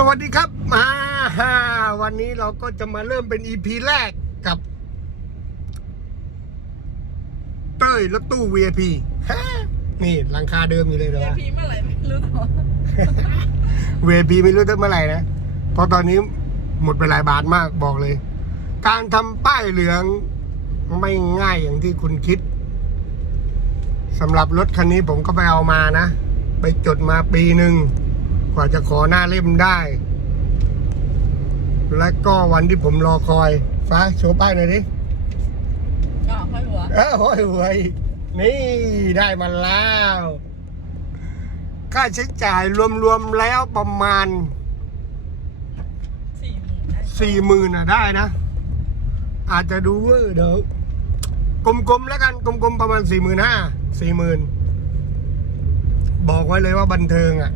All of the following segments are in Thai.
สวัสดีครับมาวันนี้เราก็จะมาเริ่มเป็น EP แรกกับ เต้ยรถตู้ VIP ฮะนี่หลังคาเดิมอยู่เลยเหรอวะ พีเมื่อไหร่ไม่รู้ตัว VIP ไม่รู้ตั้งเมื่อไหร่นะ เพราะตอนนี้หมดไปหลายบาทมากบอกเลย การทำป้ายเหลืองไม่ง่ายอย่างที่คุณคิดสำหรับรถคันนี้ผมก็ไปเอามานะ ไปจดมาปีหนึ่งก ว่าจะขอหน้าเล่มได้ และก็วันที่ผมรอคอย ฟ้าโชว์ป้ายหน่อยดิอ๋อค่อยหัว เออโอ้ยหวยนี่ได้มาแล้ว ค่าใช้จ่ายรวมๆแล้วประมาณสี่หมื่นได้สี่หมื่นอะได้นะ อาจจะดูเวอร์เดี๋ยวกลมๆแล้วกันกลมๆประมาณสี่หมื่นห้าสี่หมื่นบอกไว้เลยว่าบันเทิงอะ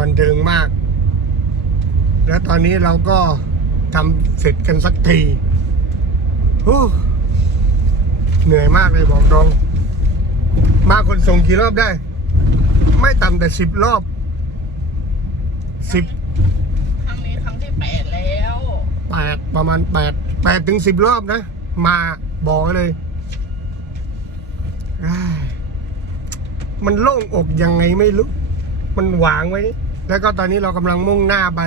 บันเทิงมาก แล้วตอนนี้เราก็ทำเสร็จกันสักทีฮู้เหนื่อยมากเลยบอกตรงมาคนส่งกี่รอบได้ ไม่ต่ำแต่สิบรอบสิบครั้งนี้ครั้งที่แปดแล้วแปดประมาณแปดแปดถึงสิบรอบนะ มาบอกไว้เลยอ้ายมันโล่งอกยังไงไม่รู้ มันหวางไว้ แล้วก็ตอนนี้เรากำลังมุ่งหน้าไป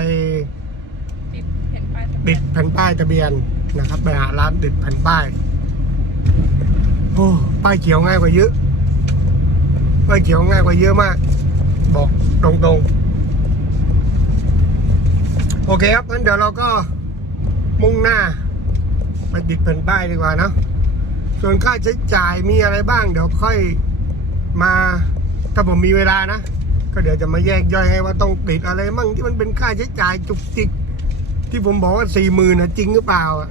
ติดเห็นป้ายติดแผ่นป้ายทะเบียนนะครับไปหาร้านติดแผ่นป้ายโอ้ป้ายเขียวง่ายกว่าเยอะป้ายเขียวง่ายกว่าเยอะมาก บอกตรงๆ โอเคครับงั้นเดี๋ยวเราก็มุ่งหน้า ไปติดแผ่นป้ายดีกว่าเนอะส่วนค่าใช้จ่ายมีอะไรบ้าง เดี๋ยวค่อยมาถ้าผมมีเวลานะ ก็เดี๋ยวจะมาแยกย่อยให้ว่าต้องติดอะไรมั่งที่มันเป็นค่าใช้จ่ายจุกจิก ที่ผมบอกว่าสี่หมื่นนะจริงหรือเปล่าอะ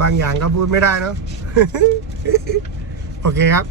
บางอย่างก็พูดไม่ได้เนาะโอเคครับ